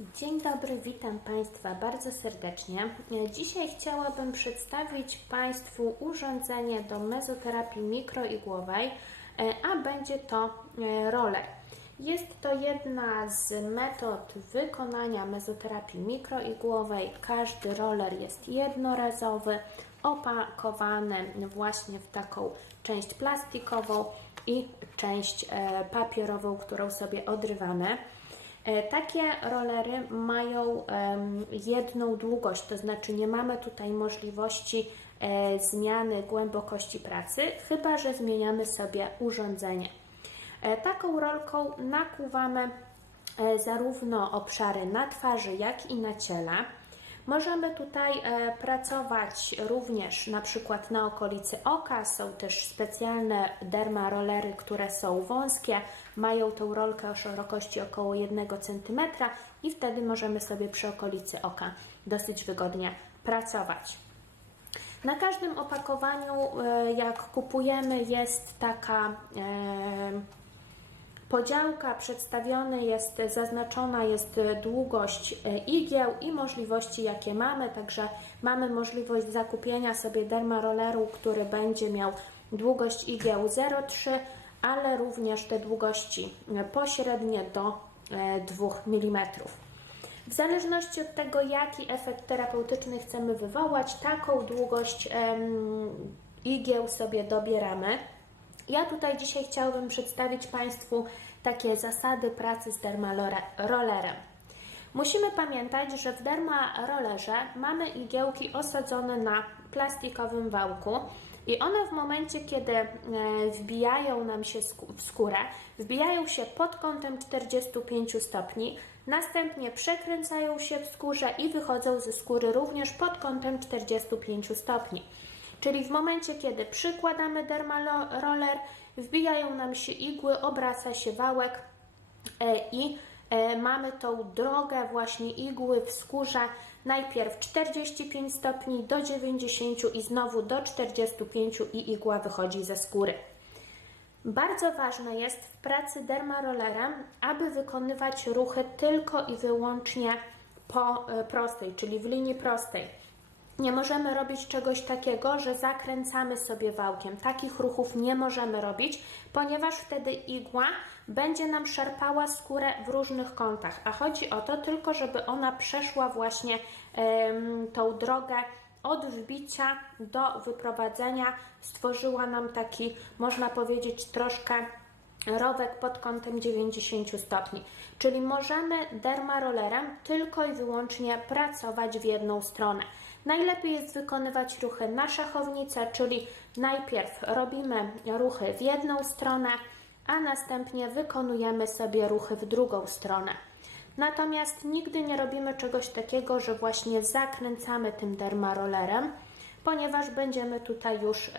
Dzień dobry, witam Państwa bardzo serdecznie. Dzisiaj chciałabym przedstawić Państwu urządzenie do mezoterapii mikroigłowej, e, a będzie to e, roller. Jest to jedna z metod wykonania mezoterapii mikroigłowej. Każdy roller jest jednorazowy, opakowany właśnie w taką część plastikową i część e, papierową, którą sobie odrywamy. E, Takie rolery mają jedną długość, to znaczy nie mamy tutaj możliwości e, zmiany głębokości pracy, chyba że zmieniamy sobie urządzenie. E, Taką rolką nakłuwamy zarówno obszary na twarzy, jak i na ciele. Możemy tutaj e, pracować również na przykład na okolicy oka. Są też specjalne dermarolery, które są wąskie, mają tą rolkę o szerokości około 1 cm i wtedy możemy sobie przy okolicy oka dosyć wygodnie pracować. Na każdym opakowaniu, e, jak kupujemy, jest taka e, podziałka, przedstawiony jest, zaznaczona jest długość e, igieł i możliwości, jakie mamy. Także mamy możliwość zakupienia sobie dermaroleru, który będzie miał długość igieł 0,3, ale również te długości e, pośrednie do e, 2 mm. W zależności od tego, jaki efekt terapeutyczny chcemy wywołać, taką długość igieł sobie dobieramy. Ja tutaj dzisiaj chciałabym przedstawić Państwu takie zasady pracy z dermarollerem. Musimy pamiętać, że w dermarollerze mamy igiełki osadzone na plastikowym wałku i one w momencie, kiedy e, wbijają nam się w skórę, wbijają się pod kątem 45 stopni, następnie przekręcają się w skórze i wychodzą ze skóry również pod kątem 45 stopni. Czyli w momencie, kiedy przykładamy dermaroller, wbijają nam się igły, obraca się wałek e, i e, mamy tą drogę właśnie igły w skórze najpierw 45 stopni do 90 i znowu do 45 i igła wychodzi ze skóry. Bardzo ważne jest w pracy dermarollerem, aby wykonywać ruchy tylko i wyłącznie po e, prostej, czyli w linii prostej. Nie możemy robić czegoś takiego, że zakręcamy sobie wałkiem. Takich ruchów nie możemy robić, ponieważ wtedy igła będzie nam szarpała skórę w różnych kątach. A chodzi o to tylko, żeby ona przeszła właśnie em, tą drogę od wbicia do wyprowadzenia, stworzyła nam taki, można powiedzieć, troszkę rowek pod kątem 90 stopni. Czyli możemy dermarollerem tylko i wyłącznie pracować w jedną stronę. Najlepiej jest wykonywać ruchy na szachownicę, czyli najpierw robimy ruchy w jedną stronę, a następnie wykonujemy sobie ruchy w drugą stronę. Natomiast nigdy nie robimy czegoś takiego, że właśnie zakręcamy tym dermarollerem, ponieważ będziemy tutaj już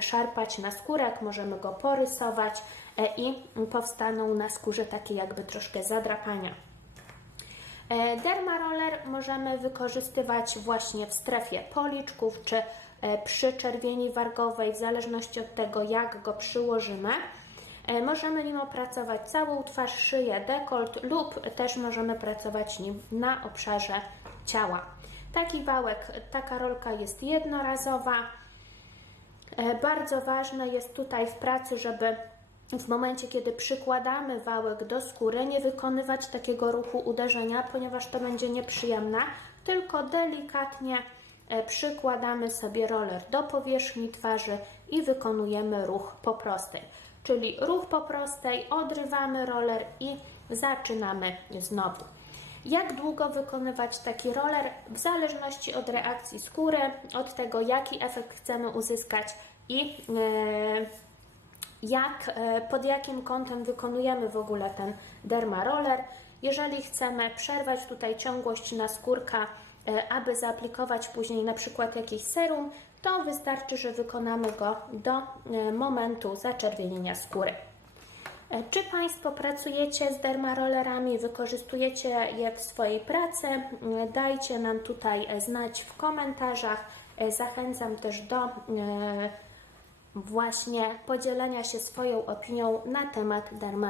szarpać na skórek, możemy go porysować e, i powstaną na skórze takie jakby troszkę zadrapania. E, Dermaroller możemy wykorzystywać właśnie w strefie policzków czy e, przy czerwieni wargowej, w zależności od tego, jak go przyłożymy. E, Możemy nim opracować całą twarz, szyję, dekolt lub też możemy pracować nim na obszarze ciała. Taki wałek, taka rolka jest jednorazowa. Bardzo ważne jest tutaj w pracy, żeby w momencie, kiedy przykładamy wałek do skóry, nie wykonywać takiego ruchu uderzenia, ponieważ to będzie nieprzyjemne, tylko delikatnie e, przykładamy sobie roller do powierzchni twarzy i wykonujemy ruch po prostej. Czyli ruch po prostej, odrywamy roller i zaczynamy znowu. Jak długo wykonywać taki roller? W zależności od reakcji skóry, od tego, jaki efekt chcemy uzyskać i e, jak, e, pod jakim kątem wykonujemy w ogóle ten dermaroller. Jeżeli chcemy przerwać tutaj ciągłość naskórka, e, aby zaaplikować później na przykład jakiś serum, to wystarczy, że wykonamy go do e, momentu zaczerwienienia skóry. Czy Państwo pracujecie z dermarollerami, wykorzystujecie je w swojej pracy? Dajcie nam tutaj znać w komentarzach. Zachęcam też do właśnie podzielenia się swoją opinią na temat derma